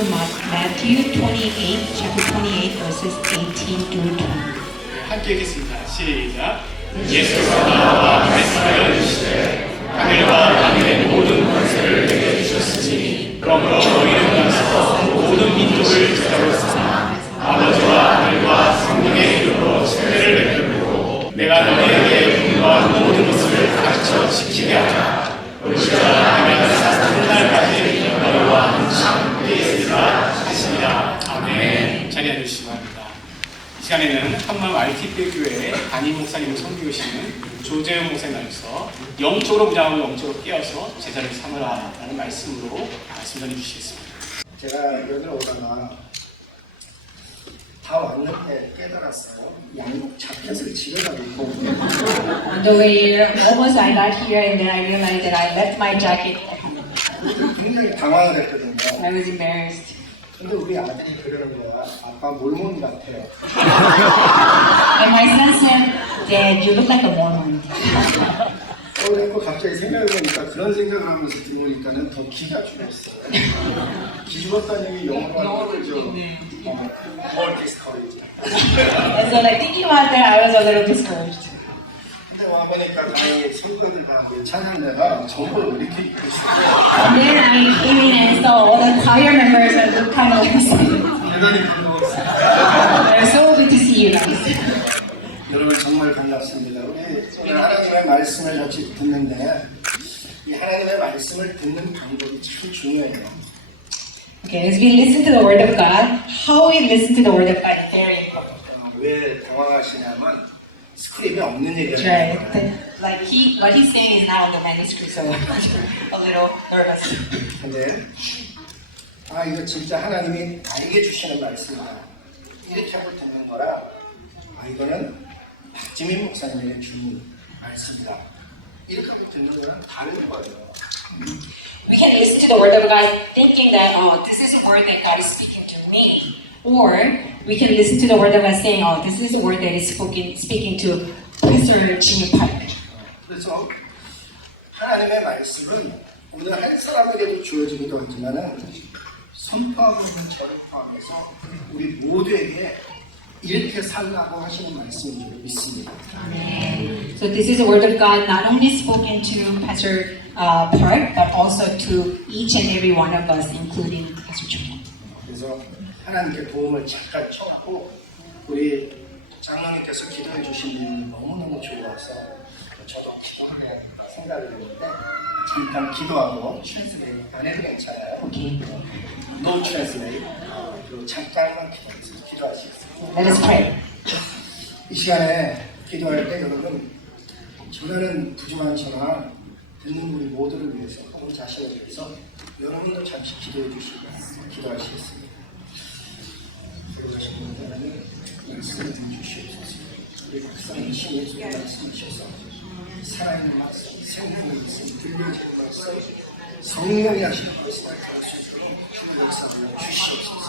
from Matthew 28, chapter 28, verses 18 through 20. 함께 읽겠습니다. 시작. 예수께서 나와 말씀하여 이르시되 하늘과 땅의 모든 권세를 내게 주셨으니 그러므로 너희는 가서 모든 민족을 가르치사 아버지와 아들과 성령의 이름으로 세례를 베풀고 내가 너희에게 분부한 모든 것을 가르쳐 지키게 하라. 우리가 내가 사는 날까지 너희와 함께 있으리라 하시니라. 아멘. 자리에 앉으시기 바랍니다. 이 시간에는 한마음 RTP 교회의 담임 목사님을 섬기시는 조재훈 목사님께서 영적으로 무장하고 영적으로 깨어서 제자를 삼으라라는 말씀으로 말씀 전해 주시겠습니다. 제가 여기 오다가 다 왔는데 깨달았어요. 양복 자켓을 집에다 놓고 On the way here, almost I got here and then I realized that I left my jacket at home. 굉장히 당황을 했거든요. I was embarrassed. 근데 우리 아들이 그러는 거야. 아빠 몰몬 같아요. And my son said, Dad, you look like a Mormon. 그래서 갑자기 생각해보니까 그런 생각을 하면서 들어오니까는 더 기가 죽었어요. 기 죽었다는 얘기 영어로 그러죠. 뭘 디스커리지. And so like thinking about that, I was a little discouraged. 근데 와보니까 다행히 친구들 다 찬양대가 전부를 이렇게 입고 있어요. And then I came in and saw all the choir members and looked kind of like, 대단히 부러웠어요. it's so good to see you guys. 여러분 정말 반갑습니다. 우리 오늘 하나님의 말씀을 같이 듣는데 이 하나님의 말씀을 듣는 방법이 참 중요해요. Okay, as we listen to the Word of God, how we listen to the Word of God is very important. 왜 당황하시냐면 스크립이 없는 얘기를 That's right. Like what he's saying is not on the manuscript, so a little nervous. 근데 이거 진짜 하나님이 나에게 주시는 말씀이다. 이렇게 하고 듣는 거라 이거는 박지민 목사님의 주는 말씀이다. 이렇게 하고 듣는 거랑 다른 거예요. We can listen to the Word of God thinking that, this is a word that God is speaking to me. Or we can listen to the Word of God saying, this is a word that is speaking to Pastor Jimmy Pipe. 그래서 하나님의 말씀은 오늘 한 사람에게도 주어지기도 하지만은 선포하고 있는 저를 포함해서 우리 모두에게 이렇게 살라고 하시는 말씀인 줄 믿습니다. So this is a word of God not only spoken to Pastor Park, but also to each and every one of us, including Pastor Chung. 그래서 하나님께 도움을 잠깐 청하고 우리 장로님께서 기도해 주신 일이 너무너무 좋아서 저도 기도를 해야겠다 생각을 했는데 잠깐 기도하고 트랜스레이트 안 해도 괜찮아요. Okay. 노 트랜스레이트 그리고 잠깐만 기도하시겠습니다. Let us pray. 이 시간에 기도할 때 여러분 전화는 부족하지만 듣는 우리 모두를 위해서 혹은 자신을 위해서 여러분도 잠시 기도해 주시고 기도하시겠습니다. 기도하신 분들은 말씀을 주시옵소서. 우리 박사님 신의 주의 말씀 주셔서 살아있는 말씀, 생명의 말씀, 들려지는 말씀, 성령이 하시는 말씀을 들을 수 있도록 주의 역사를 주시옵소서.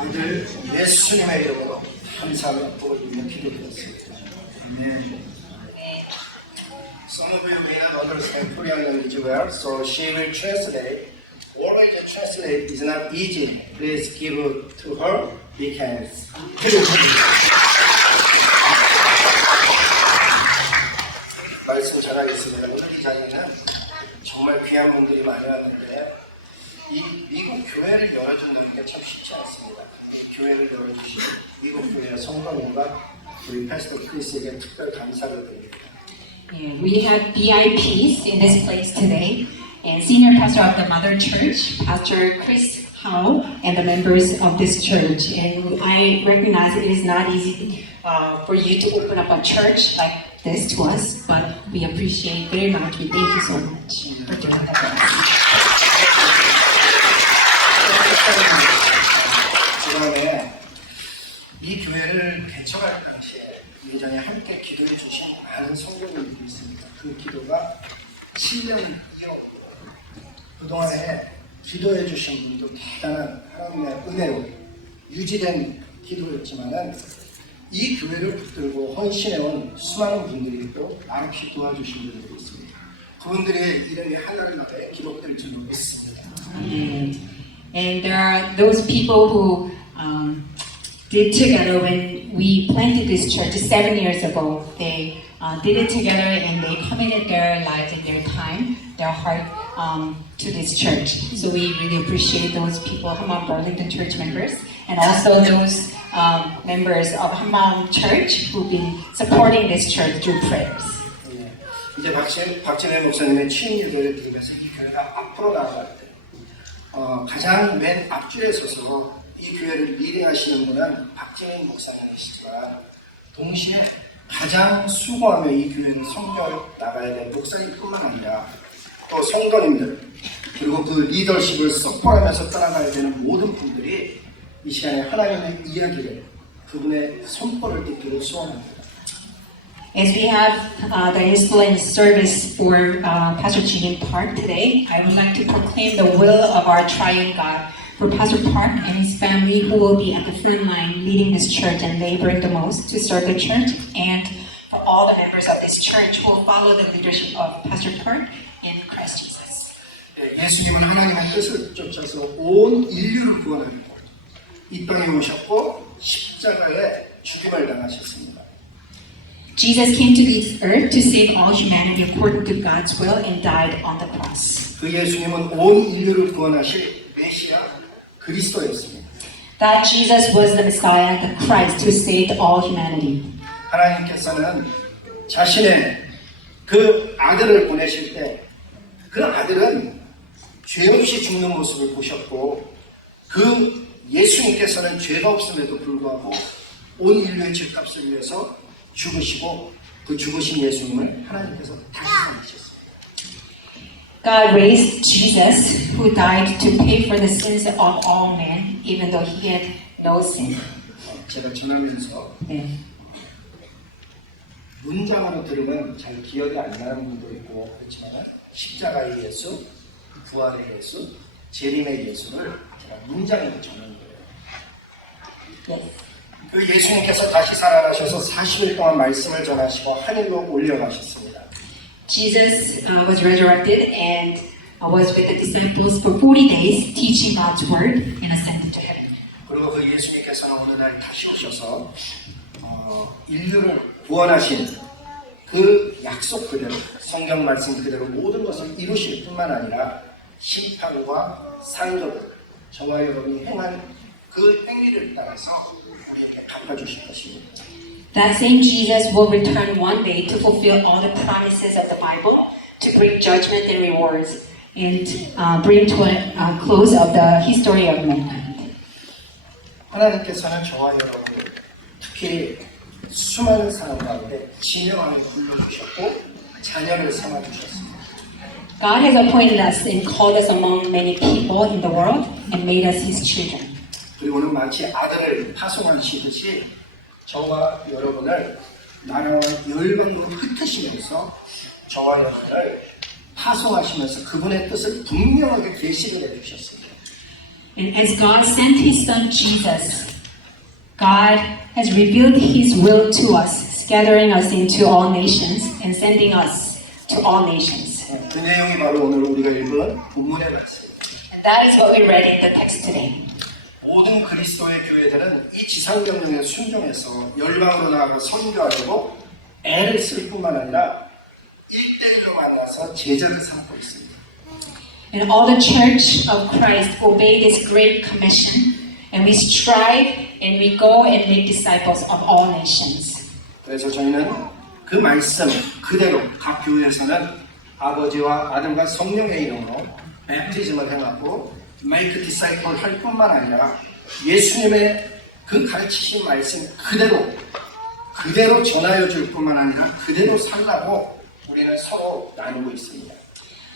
오늘 예수님의 이름으로 감사하며 부르짖는 기도드렸습니다. 아멘. Some of you may not understand Korean language well, so she will translate. Always the translate is not easy. Please give it to her. We can. 말씀 잘하겠습니다. 오늘 이 자리는 정말 귀한 분들이 많이 왔는데 이 미국 교회를 열어준다니까 참 쉽지 않습니다. 이 교회를 열어주신 미국 교회 성도님과 우리 패스터 크리스에게 특별 감사를 드립니다. Yeah, we have VIPs in this place today, and Senior Pastor of the Mother Church, Pastor Chris Howe, and the members of this church. And I recognize it is not easy for you to open up a church like this to us, but we appreciate very much. We thank you so much for doing that for us. 그다음에 이 교회를 개척할 당시에 예전에 함께 기도해 주신 많은 성도님들이 있습니다. 그 기도가 7년 이어오고 그동안에 기도해 주신 분도 대단한 하나님의 은혜로 유지된 기도였지만은 이 교회를 붙들고 헌신해온 수많은 분들이 또 많이 도와주신 분들이 있습니다. 그분들의 이름이 하나하나에 기록될 줄 믿습니다. And there are those people who did together when we planted this church 7 years ago. They did it together and they committed their lives and their time, their heart to this church. So we really appreciate those people, Hammam Burlington Church members, and also those members of Hammam Church who've been supporting this church through prayers. 예, 이제 박진혜 목사님의 취임 예배를 드리면서 이 교회가 앞으로 나아갈 때 가장 맨 앞줄에 서서 이 교회를 리드하시는 분은 박진혜 목사님이시지만 동시에 가장 수고하며 이 교회를 섬겨 나가야 될 목사님뿐만 아니라 또 성도님들 그리고 그 리더십을 서포트하면서 따라가야 되는 모든 분들이 이 시간에 하나님의 이야기를 그분의 손벌을 듣기를 소원합니다. As we have the influence service for Pastor Jimmy Park today, I would like to proclaim the will of our triune God for Pastor Park and his family who will be at the front line leading this church and laboring the most to serve the church, and for all the members of this church who will follow the leadership of Pastor Park in Christ Jesus. 예수님은 하나님의 뜻을 쫓아서 온 인류를 구원하려고 이 땅에 오셨고 십자가에 죽임을 당하셨습니다. Jesus came to this earth to save all humanity according to God's will and died on the cross. 그 예수님은 온 인류를 구원하실 메시아 그리스도였습니다. That Jesus was the Messiah, the Christ who saved all humanity. 하나님께서는 자신의 그 아들을 보내실 때 그 아들은 죄 없이 죽는 모습을 보셨고 그 예수님께서는 죄가 없음에도 불구하고 온 인류의 죄값을 위해서 죽으시고 그 죽으신 예수님을 하나님께서 다시 살리셨어요. God raised Jesus, who died to pay for the sins of all men, even though he had no sin. 제가 전하면서 네. 문장으로 들으면 잘 기억이 안 나는 분도 있고 그렇지만 십자가의 예수, 부활의 예수, 재림의 예수를 제가 문장으로 전하는 거예요. Yes. 그 예수님께서 다시 살아나셔서 40일 동안 말씀을 전하시고 하늘로 올려가셨습니다. Jesus was resurrected and was with the disciples for 40 days, teaching God's word and ascended to heaven. 그리고 그 예수님께서는 오늘날 다시 오셔서 인류를 구원하신 그 약속 그대로 성경 말씀 그대로 모든 것을 이루실 뿐만 아니라 심판과 상급을 저와 여러분이 행한 그 행위를 따라서 우리에게 갚아주실 것입니다. That same Jesus will return one day to fulfill all the promises of the Bible, to bring judgment and rewards, and bring to a close of the history of mankind. 하나님께서는 저와 여러분을 특히 수많은 사람 가운데 진영하게 불러주셨고 자녀를 삼아주셨습니다. God has appointed us and called us among many people in the world and made us His children. 그리고는 마치 아들을 파송하시듯이 저와 여러분을 나라와 열방으로 흩으시면서 저와 여러분을 파송하시면서 그분의 뜻을 분명하게 계시를 해주셨습니다. And as God sent His Son Jesus, God has revealed His will to us, scattering us into all nations and sending us to all nations. 그 내용이 바로 오늘 우리가 읽은 본문의 말씀입니다. And that is what we read in the text today. 모든 그리스도의 교회들은 이 지상명령에 순종해서 열방으로 나가고 선교하려고 애를 쓸 뿐만 아니라 1대1로 만나서 제자를 삼고 있습니다. And all the church of Christ obey this great commission, and we strive and we go and make disciples of all nations. 그래서 저희는 그 말씀 그대로 각 교회에서는 아버지와 아들과 성령의 이름으로 베프티즘을 행하고 make disciple 할 뿐만 아니라 예수님의 그 가르치신 말씀 그대로 전하여 줄 뿐만 아니라 그대로 살라고 우리는 서로 나누고 있습니다.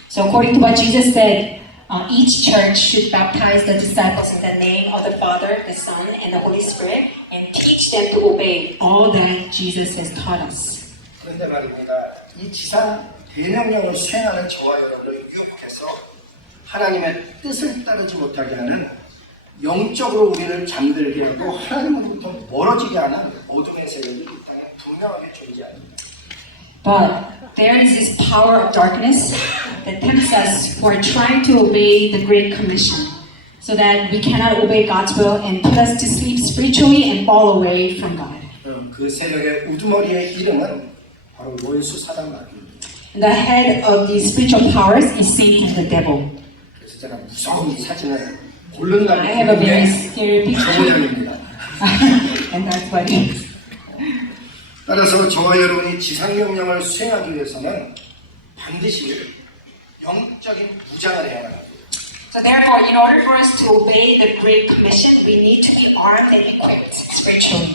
So according to what Jesus said, each church should baptize the disciples in the name of the Father, the Son, and the Holy Spirit, and teach them to obey all that Jesus has taught us. 그런데 말입니다. 이 지상 대명령을 수행하는 저와 여러분을 유혹해서 하나님의 뜻을 따르지 못하게 하는 영적으로 우리를 잠들게 하고 하나님으로부터 멀어지게 하는 어둠의 세력이 이 땅에 분명하게 존재합니다. But there is this power of darkness that tempts us who are trying to obey the Great Commission. so that we cannot obey God's will and put us to sleep spiritually and fall away from God. 그 세력의 우두머리의 이름은 바로 원수 사단 마귀입니다. And the head of these spiritual powers is Satan, the devil. 그래서 제가 무서운 이 사진을 고른다고 I have a very 했는데 scary picture, 저모형입니다. and that's what it is. 따라서 저와 여러분이 지상명령을 수행하기 위해서는 반드시 영적인 무장을 해야 합니다. So therefore, in order for us to obey the Great Commission, we need to be armed and equipped spiritually.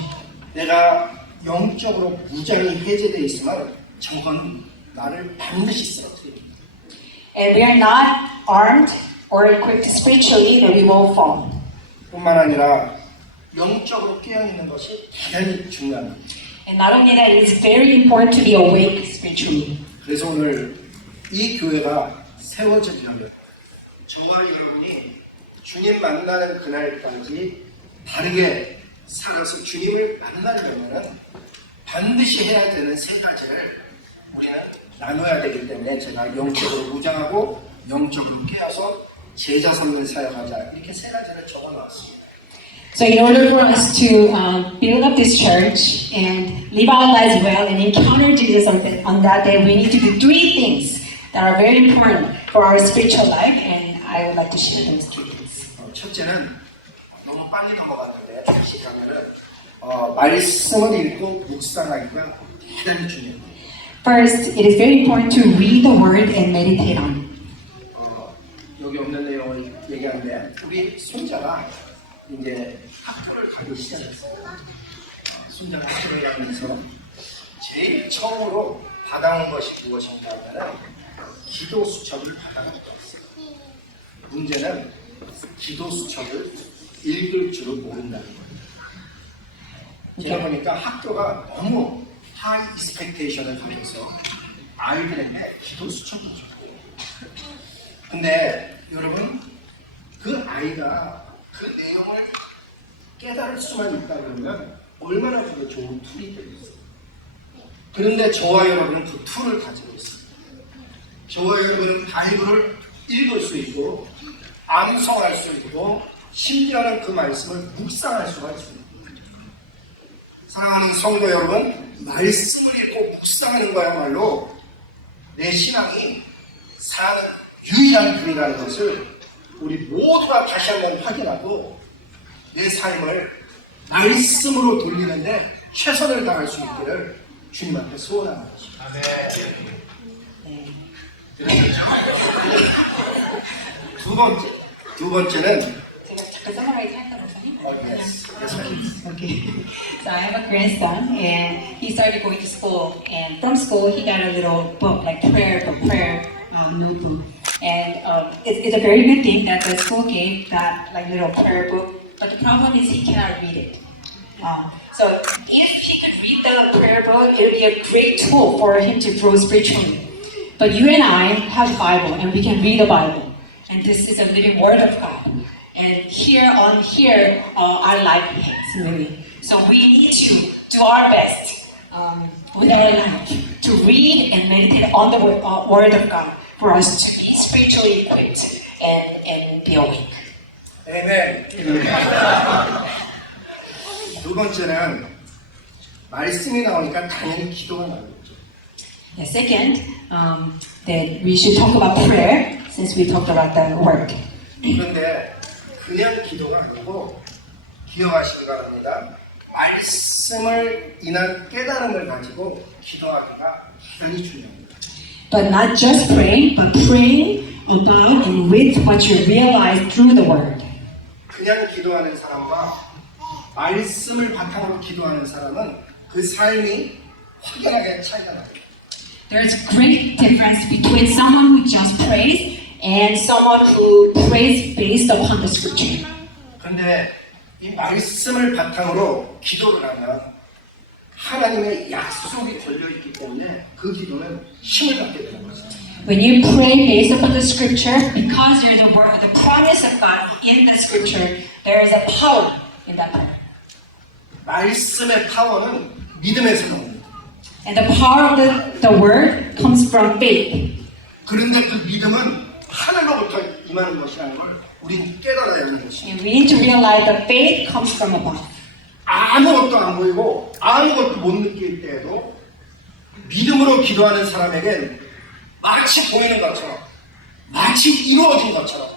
내가 영적으로 무장이 해제되어 있으면 적은 나를 반드시 쓰러뜨립니다. And we are not armed or equipped spiritually, then we will fall. 뿐만 아니라 영적으로 깨어있는 것이 대단히 중요합니다. And not only that, it is very important to be awake spiritually. 그래서 오늘 이 교회가 세워지려면 저와 여러분이 주님 만나는 그날까지 바르게 살아서 주님을 만나려면 반드시 해야 되는 세 가지를 우리는 나눠야 되기 때문에 제가 영적으로 무장하고 영적으로 깨어서 제자 섬는 사역하자 이렇게 세 가지를 적어놨습니다. So in order for us to build up this church and live our lives well and encounter Jesus on that day, we need to do three things that are very important for our spiritual life, and I would like to share those three things. 첫째는 너무 빨리 넘어갔는데 다시 가면은 말씀을 읽고 묵상하기가 대단히 중요합니다. First, it is very important to read the word and meditate on it. 여기 없는 내용을 얘기하는데 우리 손자가 이제 학교를 가기 시작했어요. 손자가 학교를 가면서 제일 처음으로 받아온 것이 무엇인가 하면 기도 수첩을 받아왔어요. 문제는 기도 수첩을 읽을 줄을 모른다는 거예요. 제가 보니까 학교가 너무 하이 익스펙테이션을 가져서 아이들에게 기도 수첩을 줬고 근데 여러분 그 아이가 그 내용을 깨달을 수만 있다 그러면 얼마나 그게 좋은 툴이 되겠어요. 그런데 저와 여러분은 그 툴을 가지고 있습니다. 저와 여러분은 바이블을 읽을 수 있고 암송할 수 있고 심지어는 그 말씀을 묵상할 수가 있습니다. 사랑하는 성도 여러분, 말씀을 읽고 묵상하는 거야말로 내 신앙이 사는 유일한 길이라는 것을 우리 모두가 다시 한번 확인하고 내 삶을 말씀으로 돌리는데 최선을 다할 수 있기를 주님 앞에 소원하는 것입니다. 두 번째는 제가 잠깐 summarize 할까요, 목사님? yes. Okay. So I have a grandson, and he started going to school. And from school, he got a little book, like prayer notebook. And it's a very good thing that the school gave that like little prayer book. But the problem is he cannot read it. So if he could read the prayer book, it would be a great tool for him to grow spiritually. But you and I have the Bible, and we can read the Bible. And this is a living Word of God. And here, our life hangs, really. So we need to do our best with our life to read and meditate on the Word of God for us to be spiritually equipped and be awake. 아멘. 두 번째는 말씀이 나오니까 당연히 기도가 나오죠. The second, that we should talk about prayer since we talked about the word. 그런데 그냥 기도가 아니고 기억하시기 바랍니다. 말씀을 인한 깨달음을 가지고 기도하기가 굉장히 중요합니다. But not just praying, but praying about and with what you realize through the word. 그냥 기도하는 사람과 말씀을 바탕으로 기도하는 사람은 그 삶이 확연하게 차이가 납니다. There's great difference between someone who just prays and someone who prays based upon the scripture. 그런데 이 말씀을 바탕으로 기도를 하면 하나님의 약속이 걸려있기 때문에 그 기도는 힘을 갖게 되는 거죠. When you pray based upon the scripture, because there's the word, the promise of God in the scripture, there is a power in that prayer. 말씀의 파워는 믿음에서 나옵니다. And the power of the word comes from faith. 그런데 그 믿음은 하늘로부터 임하는 것이라는 걸 우린 깨달아야 하는 것입니다. And we need to realize that faith comes from above. 아무것도 안 보이고 아무것도 못 느낄 때에도 믿음으로 기도하는 사람에겐 마치 보이는 것처럼, 마치 이루어진 것처럼,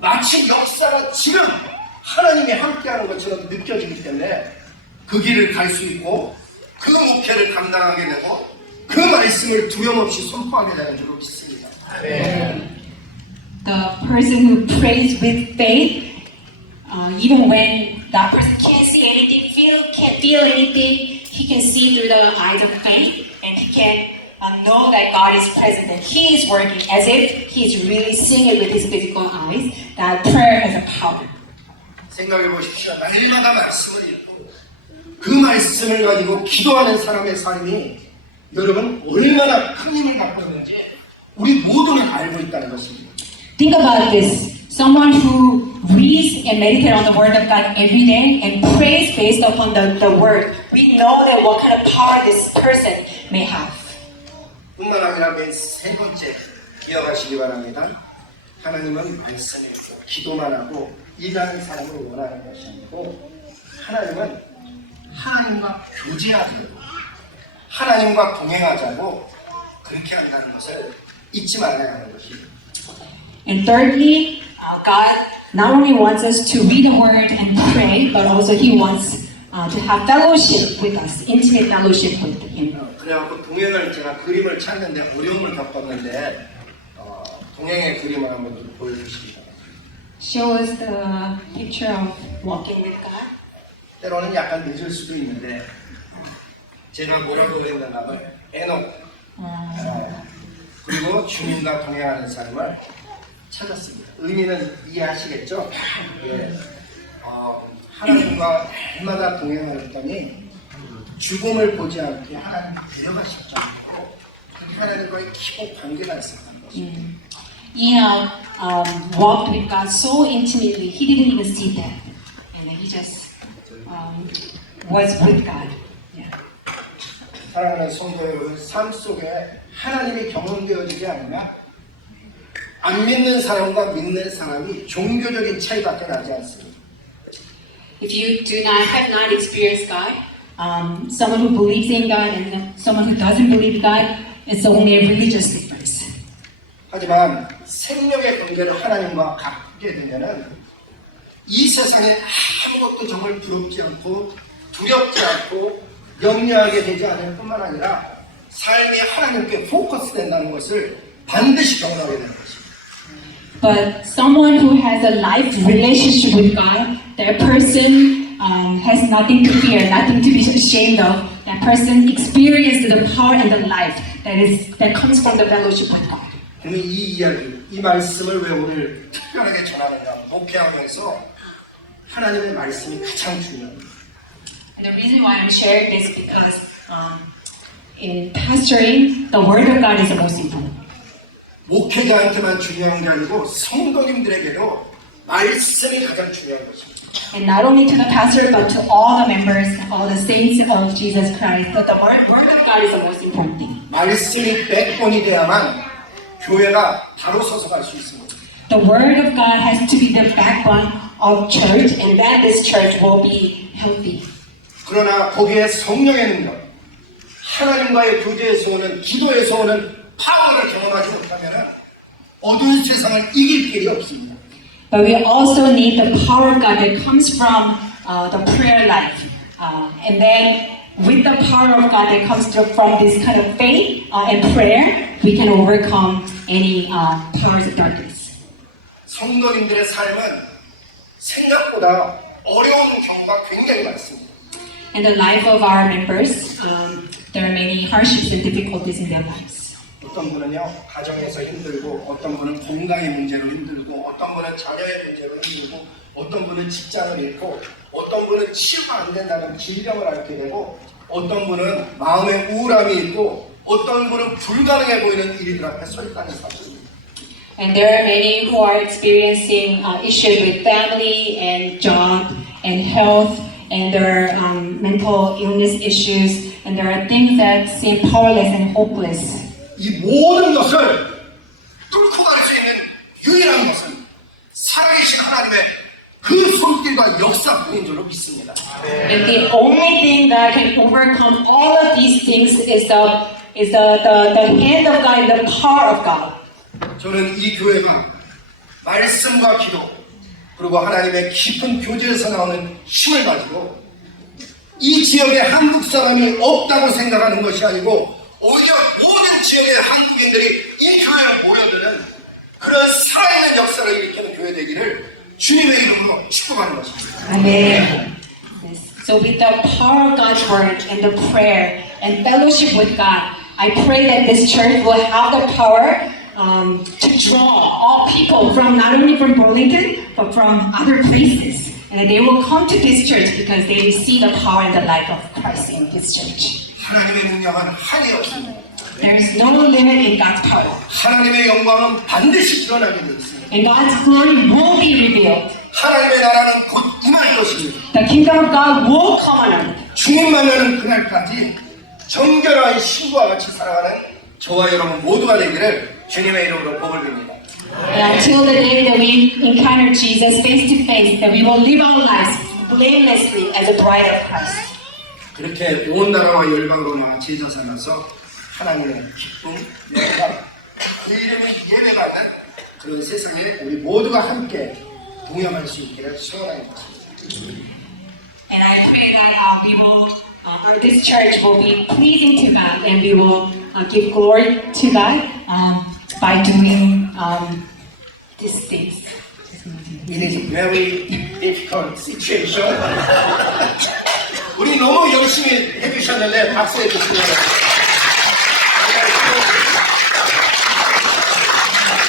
마치 역사가 지금 하나님이 함께하는 것처럼 느껴지기 때문에 그 길을 갈 수 있고 그 목표를 감당하게 되고 그 말씀을 두려움없이 선포하게 되는 줄로 믿습니다. The person who prays with faith, even when that person can't see anything, can't feel anything, he can see through the eyes of faith, and he can know that God is present and He is working as if He's really seeing it with His physical eyes. That prayer has a power. 생각해 보십시오. 날마다 말씀을 읽고 그 말씀을 가지고 기도하는 사람의 삶이 여러분 얼마나 큰 힘을 갖고 있는지 우리 모두는 알고 있다는 것입니다. Think about this. Someone who reads and meditates on the Word of God every day and prays based upon the Word. We know that what kind of power this person may have. 뿐만 아니라 맨 세 번째 기억하시기 바랍니다. 하나님은 말씀이고 기도만 하고 일하는 사람을 원하는 것이 아니고 하나님은 하나님과 교제하고 하나님과 동행하자고 그렇게 한다는 것을 잊지 말아야 하는 것입니다. And thirdly, God not only wants us to read the Word and pray, but also He wants to have fellowship with us, intimate fellowship with Him. 그래갖고 동행을 제가 그림을 찾는데 어려움을 겪었는데 동행의 그림을 한번 좀 보여주시기 바랍니다. Show us the picture of walking with God. 때로는 약간 늦을 수도 있는데 제가 뭐라고 그랬는가를 에녹 그리고 주님과 동행하는 사람을 찾았습니다. 의미는 이해하시겠죠? 예. 하나님과 날마다 동행하였더니 죽음을 보지 않게 하나님 데려가셨다고 하나님과의 깊은 관계가 있었던 것입니다. Enoch walked with God so intimately, he didn't even see death. And he just was with God. Yeah. 사랑하는 성도 여러분, 삶 속에 하나님이 경험되어지지 않으면 안 믿는 사람과 믿는 사람이 종교적인 차이밖에 나지 않습니다. If you have not experienced God, someone who believes in God and someone who doesn't believe God, it's only a religious difference. 하지만 생명의 관계를 하나님과 갖게 되면은 이 세상에 아무것도 정말 부럽지 않고 두렵지 않고 염려하게 되지 않을 뿐만 아니라 삶이 하나님께 포커스된다는 것을 반드시 경험하게 되는 것입니다. But someone who has a life relationship with God, that person has nothing to fear, nothing to be ashamed of. That person experiences the power and the life that comes from the fellowship with God. 그러면 이 이야기, 이 말씀을 왜 오늘 특별하게 전하느냐? 목회하면서 하나님의 말씀이 가장 중요합니다. And the reason why I'm sharing this because in pastoring, the Word of God is the most important. 목회자한테만 중요한 게 아니고 성도님들에게도 말씀이 가장 중요한 것입니다. And not only to the pastor, but to all the members, all the saints of Jesus Christ, but the Word of God is the most important thing. 말씀이 백본이 돼야만 교회가 바로 서서 갈 수 있습니다. The Word of God has to be the backbone of church, and then this church will be healthy. 그러나 거기에 성령의 능력, 하나님과의 교제에서 오는 기도에서 오는 파워를 경험하지 못하면 어두운 세상을 이길 길이 없습니다. But we also need the power of God that comes from the prayer life. And then with the power of God that comes from this kind of faith and prayer, we can overcome any powers of darkness. 성도님들의 삶은 생각보다 어려운 경우가 굉장히 많습니다. In the life of our members, there are many hardships and difficulties in their lives. 어떤 분은요, 가정에서 힘들고, 어떤 분은 건강의 문제로 힘들고, 어떤 분은 자녀의 문제로 힘들고, 어떤 분은 직장을 잃고, 어떤 분은 치유가 안 된다는 질병을 앓게 되고, 어떤 분은 마음의 우울함이 있고, 어떤 분은 불가능해 보이는 일들 앞에 서 있다는 사실입니다. And there are many who are experiencing issues with family and job and health, and there are mental illness issues, and there are things that seem powerless and hopeless. 이 모든 것을 뚫고 갈 수 있는 유일한 것은 살아계신 그것이 하나님의 그 손길과 역사뿐인 줄로 믿습니다. And the only thing that can overcome all of these things is the hand of God and the power of God. 저는 이 교회가 말씀과 기도 그리고 하나님의 깊은 교제에서 나오는 힘을 가지고 이 지역에 한국 사람이 없다고 생각하는 것이 아니고 오히려 모든 지역의 한국인들이 이 교회로 모여드는 그런 살아있는 역사를 일으키는 교회 되기를 주님의 이름으로 축복하는 것입니다. Amen. So with the power of God's word and the prayer and fellowship with God, I pray that this church will have the power to draw all people from not only from Burlington but from other places, and they will come to this church because they see the power and the life of Christ in this church. 하나님의 능력은 한이 없습니다. There is no limit in God's power, 하나님의 영광은 반드시 드러나게 되어 있습니다. and God's glory will be revealed. 하나님의 나라는 곧 임할 것입니다. The kingdom of God will come on earth. 주님 만나는 그날까지 정결한 신부와 같이 살아가는 저와 여러분 모두가 되기를 주님의 이름으로 복을 빕니다. And until the day that we encounter Jesus face to face, that we will live our lives blamelessly as a bride of Christ. 그렇게 온 나라와 열방으로 제자 삼아서 하나님의 기쁨, 영광, 그 이름이 예배받는 그런 세상에 우리 모두가 함께 동행할 수 있기를 소원합니다. And I pray that we will, or this church will be pleasing to God, and we will give glory to God by doing these things. It is a very difficult situation. 우리 너무 열심히 해주셨는데 박수 해주시면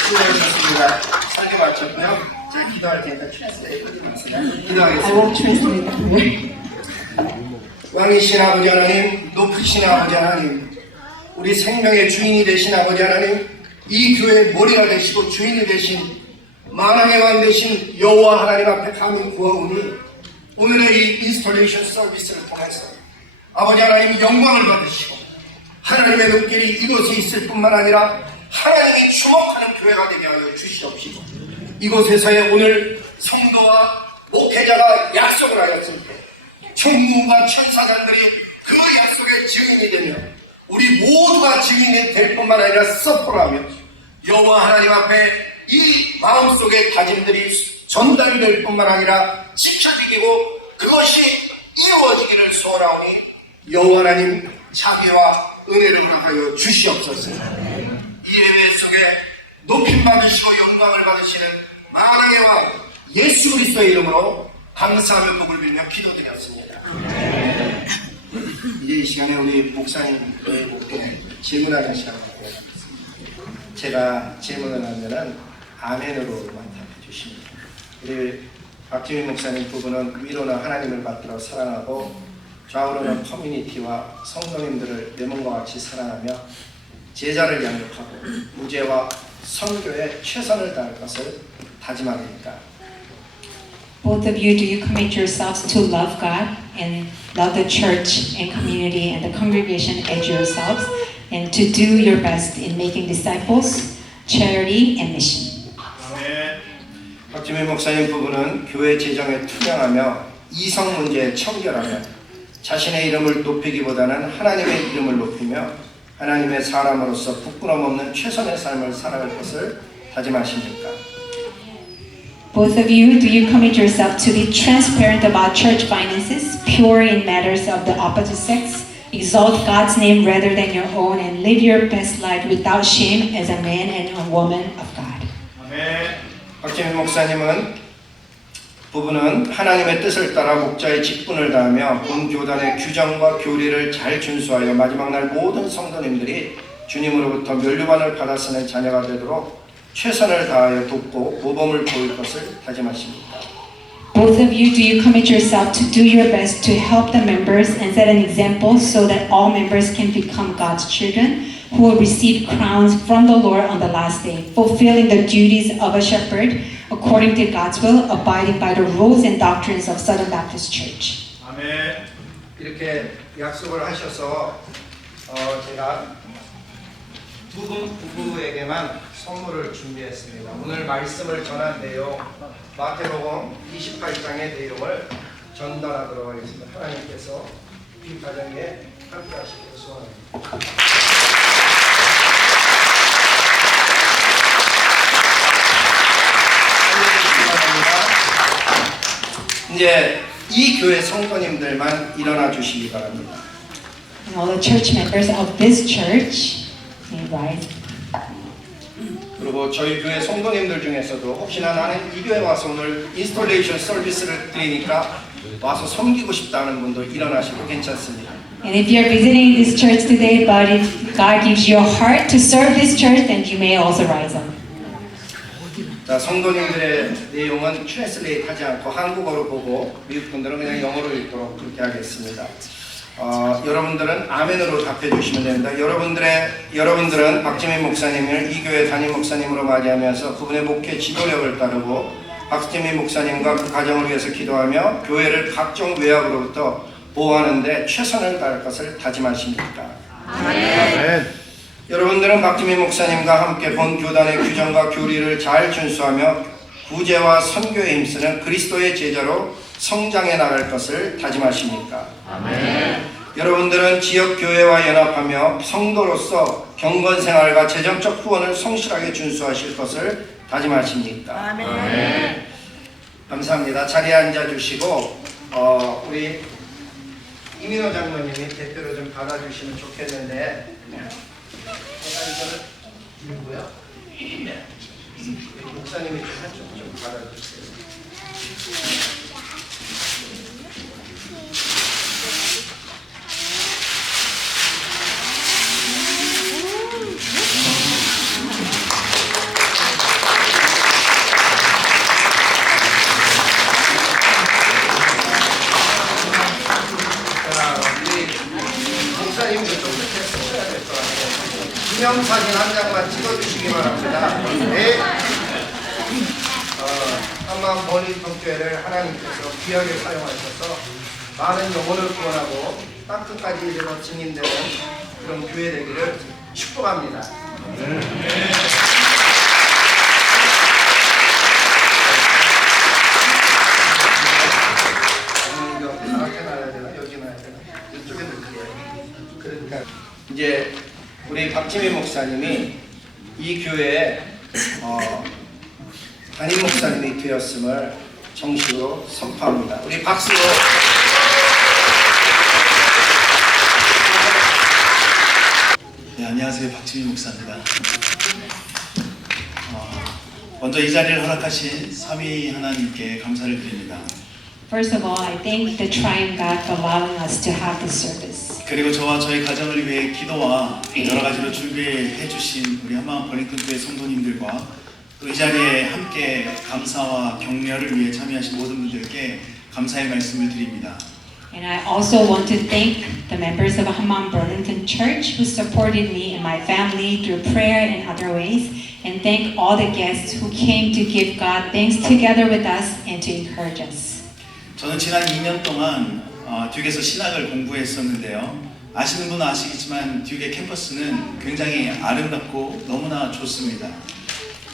수고하셨습니다. 설교 마쳤고요. 제가 기도할 테니까 I 기도하겠습니다. won't translate the prayer. 왕이신 아버지 하나님, 높으신 아버지 하나님, 우리 생명의 주인이 되신 아버지 하나님, 이 교회의 머리가 되시고 주인이 되신 만왕의 왕 되신 여호와 하나님 앞에 감히 구하오니 오늘의 이 인스톨레이션 서비스를 통해서 아버지 하나님 영광을 받으시고 하나님의 눈길이 이곳에 있을 뿐만 아니라 하나님이 주목하는 교회가 되게 하여 주시옵시고 이곳에서의 오늘 성도와 목회자가 약속을 하였을 때 천군과 천사장들이 그 약속의 증인이 되며 우리 모두가 증인이 될 뿐만 아니라 서포하며 여호와 하나님 앞에 이 마음속의 다짐들이 전달될 뿐만 아니라 지켜지고 그것이 이루어지기를 소원하오니 여호와 하나님 자비와 은혜를 허락하여 주시옵소서. 이 예배 속에 높임 받으시고 영광을 받으시는 만왕의 왕 예수 그리스도의 이름으로 감사하며 복을 빌며 기도드렸습니다. 이제 이 시간에 우리 목사님께 질문하는 시간입니다. 제가 질문을 하면은 아멘으로만 답해 주십니다. 우리 박지민 목사님 부부는 위로는 하나님을 받들어 사랑하고 좌우로는 커뮤니티와 성도님들을 내 몸과 같이 사랑하며 제자를 양육하고 무죄와 선교에 최선을 다할 것을 다짐합니다. Both of you, do you commit yourselves to love God and love the church and community and the congregation as yourselves, and to do your best in making disciples, charity, and mission? 아멘. 박지민 목사님 부부는 교회 재정에 투명하며 이성 문제에 청결하며 자신의 이름을 높이기보다는 하나님의 이름을 높이며 하나님의 사람으로서 부끄럼 없는 최선의 삶을 살아갈 것을 다짐하십니까? Both of you, do you commit yourself to be transparent about church finances, pure in matters of the opposite sex, exalt God's name rather than your own, and live your best life without shame as a man and a woman of God? 아멘. 박지민 목사님은 부부는 하나님의 뜻을 따라 목자의 직분을 다하며 본 교단의 규정과 교리를 잘 준수하여 마지막 날 모든 성도님들이 주님으로부터 면류관을 받아 쓰는 자녀가 되도록 최선을 다하여 돕고 모범을 보일 것을 다짐하십니다. Both of you, do you commit yourself to do your best to help the members and set an example so that all members can become God's children who will receive crowns from the Lord on the last day, fulfilling the duties of a shepherd according to God's will, abiding by the rules and doctrines of Southern Baptist Church? 아멘. 이렇게 약속을 하셔서 제가 두 분 부부에게만 선물을 준비했습니다. 오늘 말씀을 전한 내용 마태복음 28장의 내용을 전달하도록 하겠습니다. 하나님께서 이 가정에 함께 하시기를 소원합니다. 이제 이 교회 성도님들만 일어나 주시기 바랍니다. And all the church members of this church may rise. 그리고 저희 교회 성도님들 중에서도 혹시나 나는 이 교회 와서 오늘 인스톨레이션 서비스를 드리니까 와서 섬기고 싶다는 분도 일어나시고 괜찮습니다. And if you're visiting this church today, but if God gives you a heart to serve this church, then you may also rise up. 자, 성도님들의 내용은 트랜슬레이트 하지 않고 한국어로 보고 미국 분들은 그냥 영어로 읽도록 그렇게 하겠습니다. 여러분들은 아멘으로 답해 주시면 됩니다. 여러분들은 박지민 목사님을 이 교회 담임 목사님으로 맞이하면서 그분의 목회 지도력을 따르고 박지민 목사님과 그 가정을 위해서 기도하며 교회를 각종 외압으로부터 보호하는 데 최선을 다할 것을 다짐하십니까? 아멘. 여러분들은 박지민 목사님과 함께 본 교단의 규정과 교리를 잘 준수하며 구제와 선교에 힘쓰는 그리스도의 제자로 성장해 나갈 것을 다짐하십니까? 아멘. 여러분들은 지역 교회와 연합하며 성도로서 경건 생활과 재정적 후원을 성실하게 준수하실 것을 다짐하십니까? 아멘. 감사합니다. 자리에 앉아 주시고 우리 이민호 장로님이 대표로 좀 받아주시면 좋겠는데 제가 이거를 들고요. 목사님이 좀 한쪽 좀 받아주세요. 목사님도 좀 이렇게 쓰셔야 될 것 같아요. 기념사진 한 장만 찍어주시기 바랍니다. 네. 한마음 버니통교회를 하나님께서 귀하게 사용하셔서 많은 영혼을 구원하고 땅끝까지 이르러 증인되는 그런 교회 되기를 축복합니다. 그러니까 이제 우리 박지민 목사님이 이 교회에 담임 목사님이 되었음을 정식으로 선포합니다. 우리 박수로. 네, 안녕하세요. 박지민 목사입니다. 먼저 이 자리를 허락하신 삼위 하나님께 감사를 드립니다. First of all, I thank the Triune God for allowing us to have this service. 그리고 저와 저희 가정을 위해 기도와 여러 가지로 준비해 주신 우리 한마음 버닝턴 교회 성도님들과 또 이 자리에 함께 감사와 격려를 위해 참여하신 모든 분들께 감사의 말씀을 드립니다. And I also want to thank the members of Hammam Burlington Church who supported me and my family through prayer and other ways, and thank all the guests who came to give God thanks together with us and to encourage us. 저는 지난 2년 동안 듀크에서 신학을 공부했었는데요. 아시는 분은 아시겠지만 듀크의 캠퍼스는 굉장히 아름답고 너무나 좋습니다.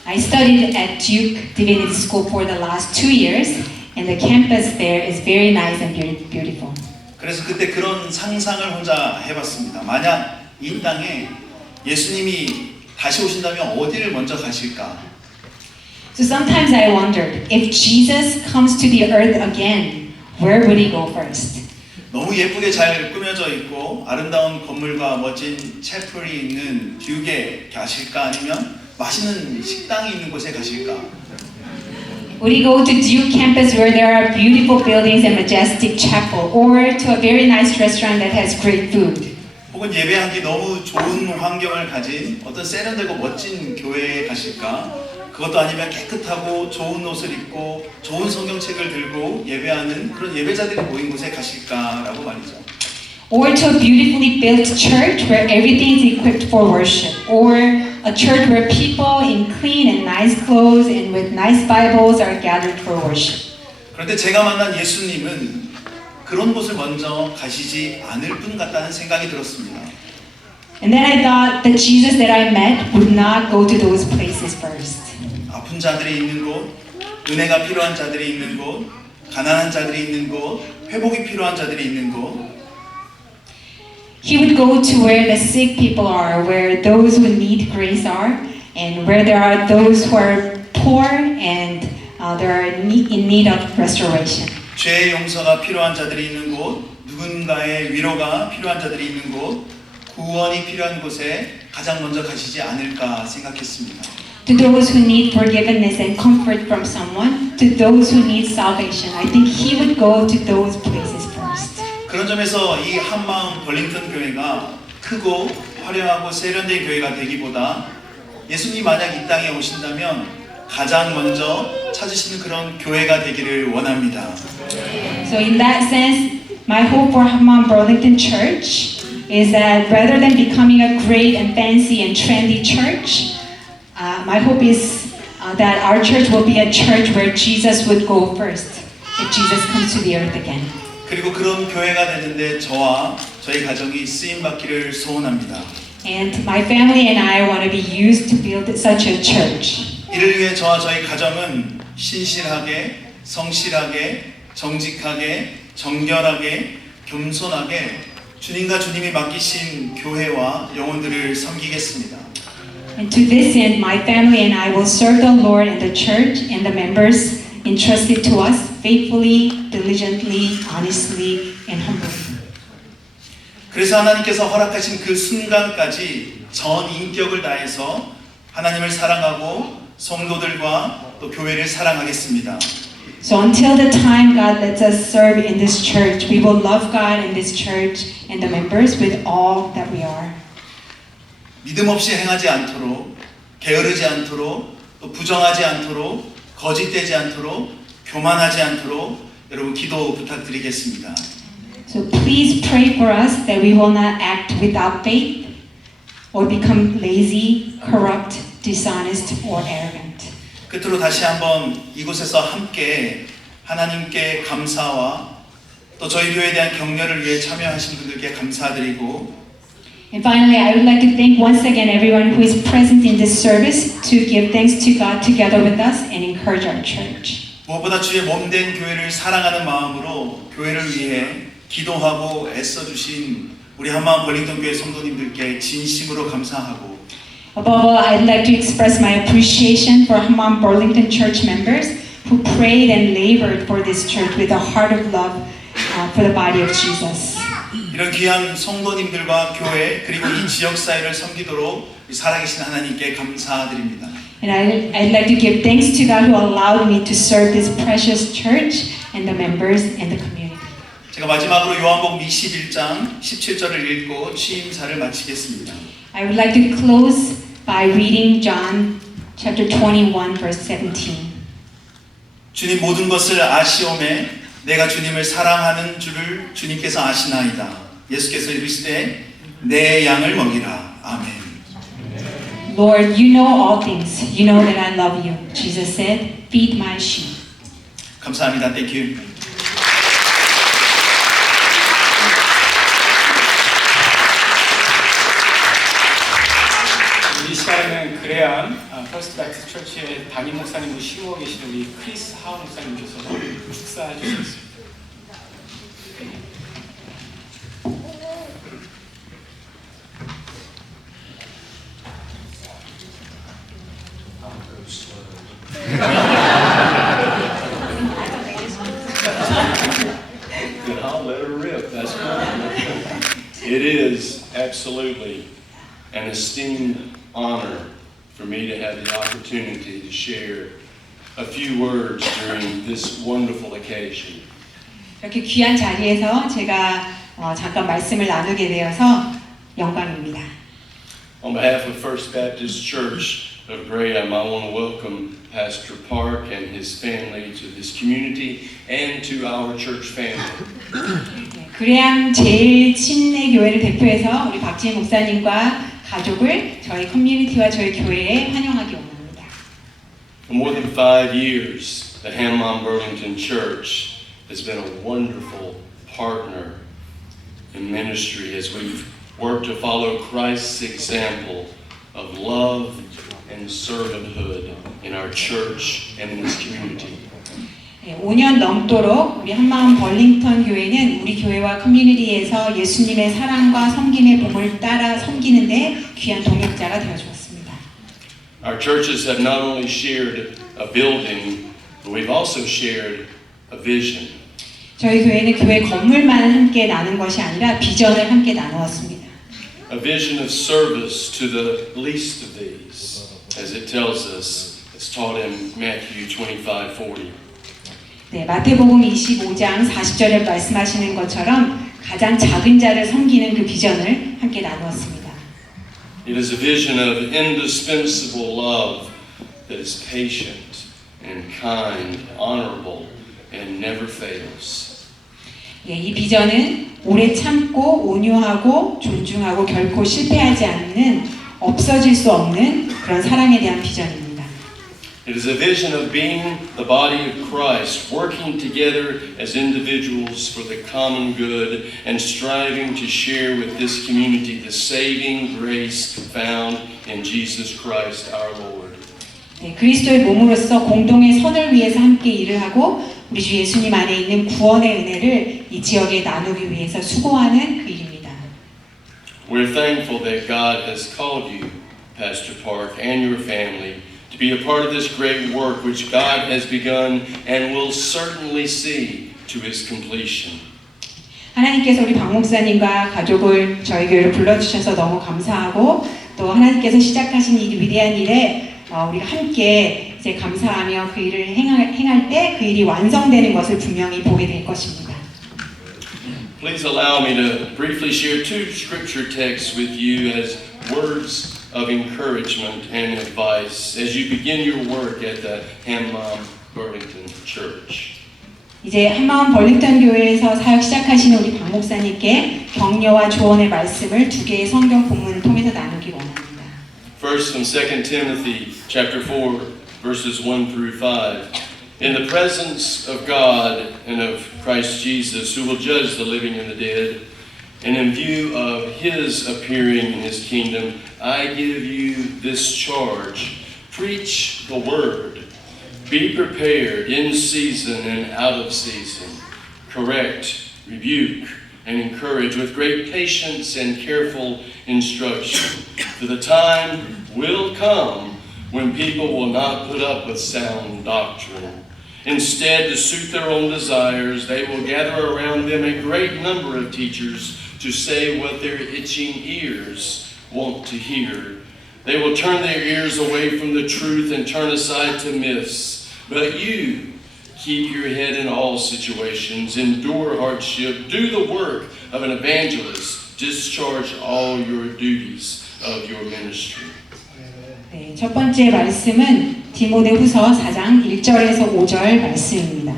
I studied at Duke Divinity School for the last 2 years, and the campus there is very nice and beautiful. 그래서 그때 그런 상상을 혼자 해봤습니다. 만약 이 땅에 예수님이 다시 오신다면 어디를 먼저 가실까? So sometimes I wondered, if Jesus comes to the earth again, where would he go first? 너무 예쁘게 잘 꾸며져 있고 아름다운 건물과 멋진 채플이 있는 듀크에 가실까? 아니면 맛있는 식당이 있는 곳에 가실까? Would he go to Duke campus where there are beautiful buildings and majestic chapel, or to a very nice restaurant that has great food? 혹은 예배하기 너무 좋은 환경을 가진 어떤 세련되고 멋진 교회에 가실까? 그것도 아니면 깨끗하고 좋은 옷을 입고 좋은 성경책을 들고 예배하는 그런 예배자들이 모인 곳에 가실까라고 말이죠. Or to a beautifully built church where everything is equipped for worship, or a church where people in clean and nice clothes and with nice Bibles are gathered for worship. 그런데 제가 만난 예수님은 그런 곳을 먼저 가시지 않을 분 같다는 생각이 들었습니다. And then I thought the Jesus that I met would not go to those places first. 아픈 자들이 있는 곳, 은혜가 필요한 자들이 있는 곳, 가난한 자들이 있는 곳, 회복이 필요한 자들이 있는 곳. He would go to where the sick people are, where those who need grace are, and where there are those who are poor and they are in need of restoration. 죄의 용서가 필요한 자들이 있는 곳, 누군가의 위로가 필요한 자들이 있는 곳, 구원이 필요한 곳에 가장 먼저 가시지 않을까 생각했습니다. To those who need forgiveness and comfort from someone, to those who need salvation, I think he would go to those places first. 그런 점에서 이 한마음 벌링턴 교회가 크고 화려하고 세련된 교회가 되기보다 예수님 만약 이 땅에 오신다면 가장 먼저 찾으시는 그런 교회가 되기를 원합니다. So in that sense, my hope for Hammam Burlington Church is that rather than becoming a great and fancy and trendy church, my hope is that our church will be a church where Jesus would go first if Jesus comes to the earth again. 그리고 그런 교회가 되는데 저와 저희 가정이 쓰임 받기를 소원합니다. And my family and I want to be used to build such a church. 이를 위해 저와 저희 가정은 신실하게, 성실하게, 정직하게, 정결하게, 겸손하게 주님과 주님이 맡기신 교회와 영혼들을 섬기겠습니다. And to this end, my family and I will serve the Lord and the church and the members entrusted to us faithfully, diligently, honestly, and humbly. 그래서 하나님께서 허락하신 그 순간까지 전 인격을 다해서 하나님을 사랑하고 성도들과 또 교회를 사랑하겠습니다. So until the time God lets us serve in this church, we will love God and this church and the members with all that we are. 믿음 없이 행하지 않도록, 게으르지 않도록, 또 부정하지 않도록, 거짓되지 않도록, 교만하지 않도록 여러분 기도 부탁드리겠습니다. So please pray for us that we will not act without faith or become lazy, corrupt, dishonest, or arrogant. 끝으로 다시 한번 이곳에서 함께 하나님께 감사와 또 저희 교회에 대한 격려를 위해 참여하신 분들께 감사드리고 And finally, I would like to thank once again everyone who is present in this service to give thanks to God together with us and encourage our church. 무엇보다 주의 몸된 교회를 사랑하는 마음으로 교회를 위해 기도하고 애써주신 우리 한마음 벌링턴 교회 성도님들께 진심으로 감사하고 Above all, I'd like to express my appreciation for Hammam Burlington Church members who prayed and labored for this church with a heart of love for the body of Jesus. 이런 귀한 성도님들과 교회 그리고 이 지역 사회를 섬기도록 살아계신 하나님께 감사드립니다. And I'd like to give thanks to God who allowed me to serve this precious church and the members and the community. 제가 마지막으로 요한복음 21장 17절을 읽고 취임사를 마치겠습니다. I would like to close by reading John chapter 21 verse 17. 주님 모든 것을 아시오매 내가 주님을 사랑하는 줄을 주님께서 아시나이다. 예수께서 이르시되 내 양을 먹이라. 아멘. Lord, you know all things. You know that I love you. Jesus said, feed my sheep. 감사합니다. Thank you. 이 시간에는 그레안 퍼스트 바티스트 처치의 담임 목사님으로 쉬고 계시는 우리 크리스 하우 목사님께서 축사해 주셨습니다. I'll let her rip. That's cool. It is absolutely an esteemed honor for me to have the opportunity to share a few words during this wonderful occasion. 이렇게 귀한 자리에서 제가 잠깐 말씀을 나누게 되어서 영광입니다. On behalf of First Baptist Church of Graham, I want to welcome Pastor Park and his family to this community and to our church family. 그레암 제일 친내 교회를 대표해서 우리 박지혜 목사님과 가족을 저희 커뮤니티와 저희 교회에 환영하기 원합니다. For more than 5 years, the Hammam Burlington Church has been a wonderful partner in ministry as we've work to follow Christ's example of love and servanthood in our church and in this community. 5년 넘도록 우리 한마음 벌링턴 교회는 우리 교회와 커뮤니티에서 예수님의 사랑과 섬김의 봄을 따라 섬기는데 귀한 동역자가 되어주었습니다. Our churches have not only shared a building, but we've also shared a vision. 저희 교회는 교회 건물만 함께 나눈 것이 아니라 비전을 함께 나누었습니다. A vision of service to the least of these, as it tells us, it's taught in Matthew 25:40. 네, 마태복음 25장 40절에 말씀하시는 것처럼 가장 작은 자를 섬기는 그 비전을 함께 나누었습니다. It is a vision of indispensable love that is patient and kind, honorable, and never fails. 예, 이 비전은 오래 참고 온유하고 존중하고 결코 실패하지 않는 없어질 수 없는 그런 사랑에 대한 비전입니다. It is a vision of being the body of Christ, working together as individuals for the common good and striving to share with this community the saving grace found in Jesus Christ our Lord. 네, 그리스도의 몸으로서 공동의 선을 위해서 함께 일을 하고 우리 주 예수님 안에 있는 구원의 은혜를 이 지역에 나누기 위해서 수고하는 그 일입니다. We're thankful that God has called you, Pastor Park, and your family to be a part of this great work which God has begun and will certainly see to its completion. 하나님께서 우리 박 목사님과 가족을 저희 교회로 불러주셔서 너무 감사하고 또 하나님께서 시작하신 이 위대한 일에 우리가 함께 이제 감사하며 그 일을 행할 때 그 일이 완성되는 것을 분명히 보게 될 것입니다. Please allow me to briefly share two scripture texts with you as words of encouragement and advice as you begin your work at the Hanmam Burlington Church. 이제 한마음 벌링턴 교회에서 사역 시작하시는 우리 박 목사님께 격려와 조언의 말씀을 두 개의 성경 본문을 통해서 나누기 원합니다. First from 2 Timothy chapter 4 verses 1 through 5. In the presence of God and of Christ Jesus, who will judge the living and the dead, and in view of his appearing in his kingdom, I give you this charge. Preach the word. Be prepared in season and out of season. Correct, rebuke, and encourage with great patience and careful instruction. For the time will come when people will not put up with sound doctrine. Instead, to suit their own desires, they will gather around them a great number of teachers to say what their itching ears want to hear. They will turn their ears away from the truth and turn aside to myths. But you keep your head in all situations, endure hardship, do the work of an evangelist, discharge all your duties of your ministry. 네, 첫 번째 말씀은 디모데후서 4장 1절에서 5절 말씀입니다.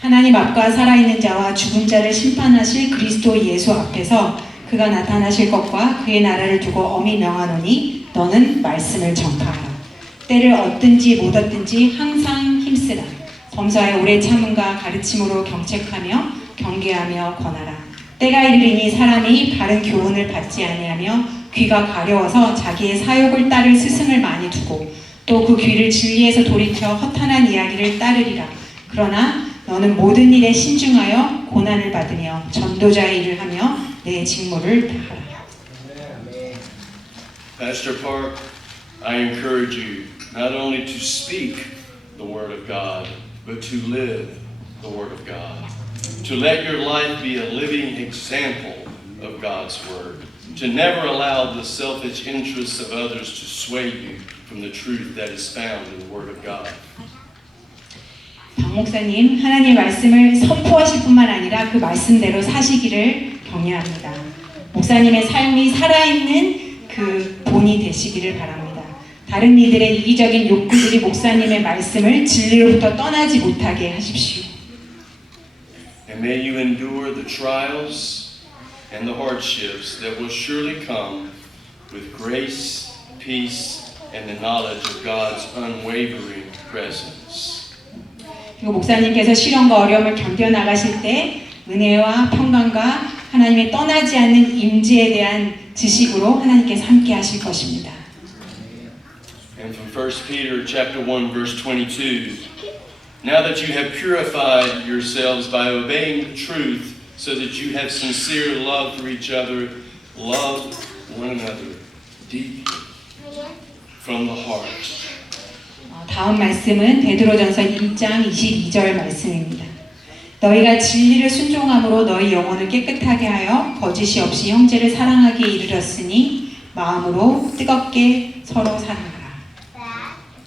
하나님 앞과 살아있는 자와 죽은 자를 심판하실 그리스도 예수 앞에서 그가 나타나실 것과 그의 나라를 두고 엄히 명하노니 너는 말씀을 전파하라. 때를 얻든지 못 얻든지 항상 힘쓰라. 범사에 오래 참음과 가르침으로 경책하며 경계하며 권하라. 때가 이르리니 사람이 바른 교훈을 받지 아니하며 귀가 가려워서 자기의 사욕을 따를 스승을 많이 두고 또 그 귀를 진리에서 돌이켜 허탄한 이야기를 따르리라. 그러나 너는 모든 일에 신중하여 고난을 받으며 전도자의 일을 하며 내 직무를 다하라. Pastor Park, I encourage you not only to speak the Word of God, but to live the Word of God. To let your life be a living example of God's Word. To never allow the selfish interests of others to sway you from the truth that is found in the Word of God. 박 목사님, 하나님의 말씀을 선포하실 뿐만 아니라 그 말씀대로 사시기를 격려합니다. 목사님의 삶이 살아있는 그 본이 되시기를 바랍니다. 다른 이들의 이기적인 욕구들이 목사님의 말씀을 진리로부터 떠나지 못하게 하십시오. And may you endure the trials and the hardships that will surely come with grace, peace, and the knowledge of God's unwavering presence. 그리고 목사님께서 시련과 어려움을 견뎌 나가실 때 은혜와 평강과 하나님의 떠나지 않는 임재에 대한 지식으로 하나님께서 함께 하실 것입니다. And from 1 Peter chapter 1 verse 22, now that you have purified yourselves by obeying the truth, so that you have sincere love for each other, love one another deeply from the heart. 다음 말씀은 베드로전서 1장 22절 말씀입니다. 너희가 진리를 순종함으로 너희 영혼을 깨끗하게 하여 거짓이 없이 형제를 사랑하기에 이르렀으니 마음으로 뜨겁게 서로 사랑하라.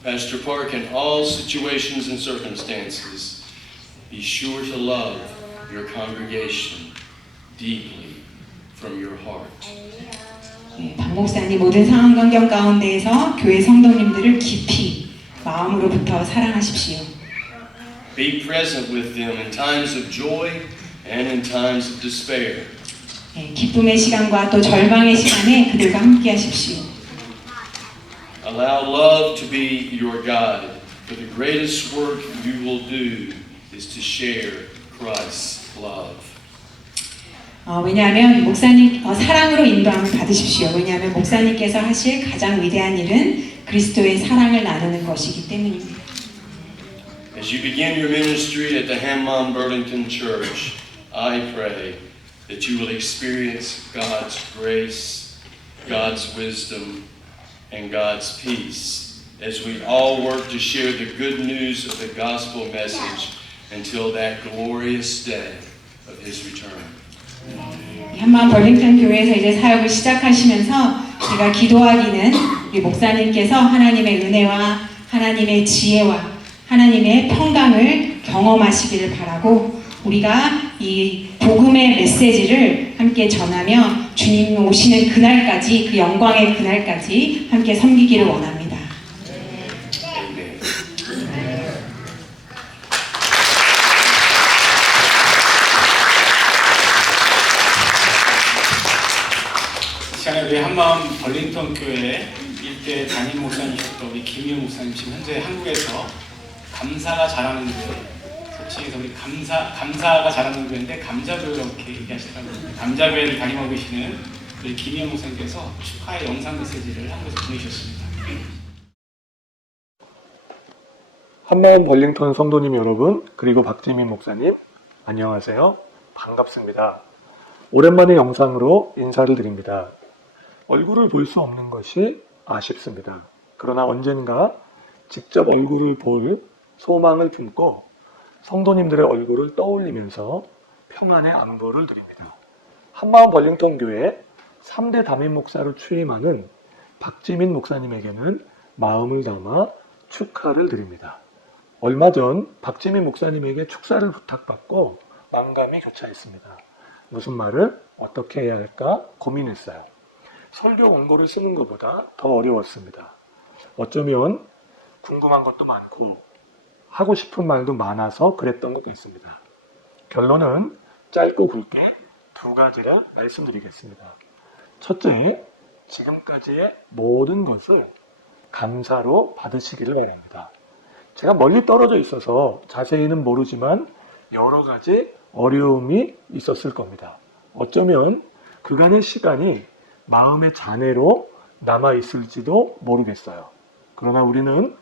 Pastor Park, in all situations and circumstances, be sure to love your congregation deeply from your heart. 박 목사님 모든 상황 환경 가운데에서 교회 성도님들을 깊이 마음으로부터 사랑하십시오. Be present with them in times of joy and in times of despair. 기쁨의 시간과 또 절망의 시간에 그들과 함께 하십시오. Allow love to be your guide, for the greatest work you will do is to share Christ's love. 왜냐하면 목사님 사랑으로 인도함을 받으십시오. 왜냐하면 목사님께서 하실 가장 위대한 일은 그리스도의 사랑을 나누는 것이기 때문입니다. As you begin your ministry at the Hammond Burlington Church, I pray that you will experience God's grace, God's wisdom, and God's peace as we all work to share the good news of the gospel message until that glorious day of His return. 한마음 벌링턴 교회에서 이제 사역을 시작하시면서 제가 기도하기는 우리 목사님께서 하나님의 은혜와 하나님의 지혜와 하나님의 평강을 경험하시기를 바라고 우리가 이 복음의 메시지를 함께 전하며 주님 오시는 그날까지 그 영광의 그날까지 함께 섬기기를 원합니다. Amen. 이 시간에 우리 한마음 벌링턴 교회 일대 담임 목사님이셨던 우리 김희영 목사님 지금 현재 한국에서 감사가 자라는 교회, 솔직히 우리 감사가 자라는 교회인데 감자교회 이렇게 얘기하시더라고요. 감자교회를 담임하고 계시는 우리 김희영 목사님께서 축하의 영상 메시지를 한국에서 보내주셨습니다. 한마음 벌링턴 성도님 여러분, 그리고 박지민 목사님, 안녕하세요. 반갑습니다. 오랜만에 영상으로 인사를 드립니다. 얼굴을 볼 수 없는 것이 아쉽습니다. 그러나 언젠가 직접 얼굴을 볼 소망을 품고 성도님들의 얼굴을 떠올리면서 평안의 안부를 드립니다. 한마음 벌링턴 교회 3대 담임 목사로 취임하는 박지민 목사님에게는 마음을 담아 축하를 드립니다. 얼마 전 박지민 목사님에게 축사를 부탁받고 만감이 교차했습니다. 무슨 말을 어떻게 해야 할까 고민했어요. 설교 원고를 쓰는 것보다 더 어려웠습니다. 어쩌면 궁금한 것도 많고 하고 싶은 말도 많아서 그랬던 것 같습니다. 결론은 짧고 굵게 두 가지라 말씀드리겠습니다. 첫째, 지금까지의 모든 것을 감사로 받으시기를 바랍니다. 제가 멀리 떨어져 있어서 자세히는 모르지만 여러 가지 어려움이 있었을 겁니다. 어쩌면 그간의 시간이 마음의 잔해로 남아있을지도 모르겠어요. 그러나 우리는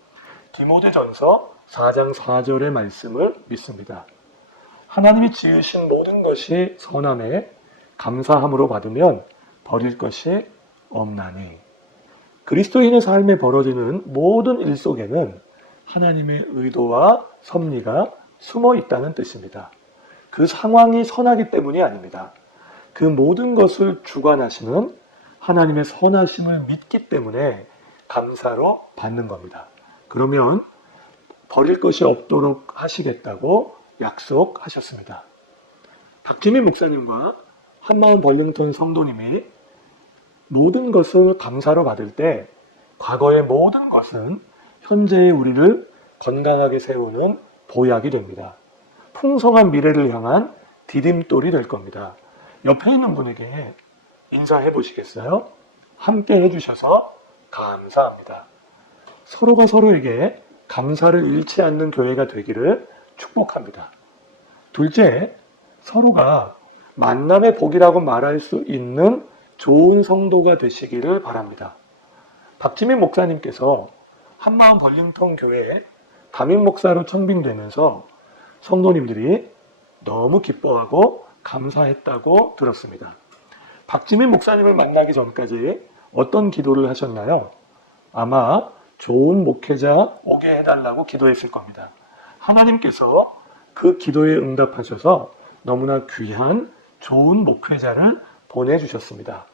디모데전서 4장 4절의 말씀을 믿습니다. 하나님이 지으신 모든 것이 선함에 감사함으로 받으면 버릴 것이 없나니. 그리스도인의 삶에 벌어지는 모든 일 속에는 하나님의 의도와 섭리가 숨어 있다는 뜻입니다. 그 상황이 선하기 때문이 아닙니다. 그 모든 것을 주관하시는 하나님의 선하심을 믿기 때문에 감사로 받는 겁니다. 그러면 버릴 것이 없도록 하시겠다고 약속하셨습니다. 박지민 목사님과 한마음 벌링턴 성도님이 모든 것을 감사로 받을 때 과거의 모든 것은 현재의 우리를 건강하게 세우는 보약이 됩니다. 풍성한 미래를 향한 디딤돌이 될 겁니다. 옆에 있는 분에게 인사해 보시겠어요? 함께 해주셔서 감사합니다. 서로가 서로에게 감사를 잃지 않는 교회가 되기를 축복합니다. 둘째, 서로가 만남의 복이라고 말할 수 있는 좋은 성도가 되시기를 바랍니다. 박지민 목사님께서 한마음 벌링턴 교회에 담임 목사로 청빙되면서 성도님들이 너무 기뻐하고 감사했다고 들었습니다. 박지민 목사님을 만나기 전까지 어떤 기도를 하셨나요? 아마 좋은 목회자 오게 해달라고 기도했을 겁니다. 하나님께서 그 기도에 응답하셔서 너무나 귀한 좋은 목회자를 보내주셨습니다.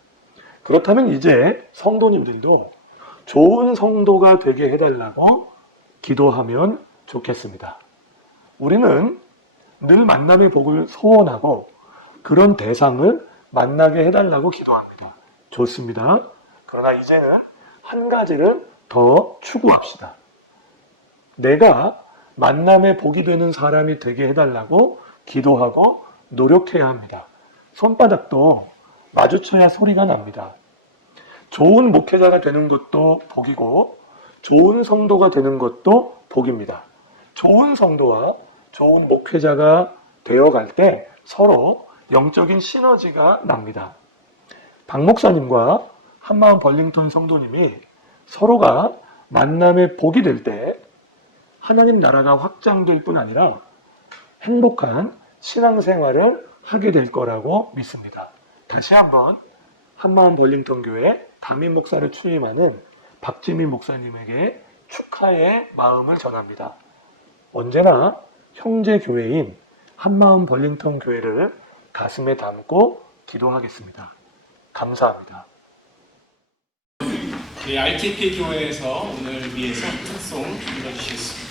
그렇다면 이제 성도님들도 좋은 성도가 되게 해달라고 기도하면 좋겠습니다. 우리는 늘 만남의 복을 소원하고 그런 대상을 만나게 해달라고 기도합니다. 좋습니다. 그러나 이제는 한 가지를 더 추구합시다. 내가 만남의 복이 되는 사람이 되게 해달라고 기도하고 노력해야 합니다. 손바닥도 마주쳐야 소리가 납니다. 좋은 목회자가 되는 것도 복이고 좋은 성도가 되는 것도 복입니다. 좋은 성도와 좋은 목회자가 되어갈 때 서로 영적인 시너지가 납니다. 박 목사님과 한마음 벌링턴 성도님이 서로가 만남의 복이 될 때 하나님 나라가 확장될 뿐 아니라 행복한 신앙생활을 하게 될 거라고 믿습니다. 다시 한번 한마음 벌링턴 교회 담임 목사를 취임하는 박지민 목사님에게 축하의 마음을 전합니다. 언제나 형제 교회인 한마음 벌링턴 교회를 가슴에 담고 기도하겠습니다. 감사합니다. 저희 RTP 교회에서 오늘 위해서 특송 불러주시겠습니다.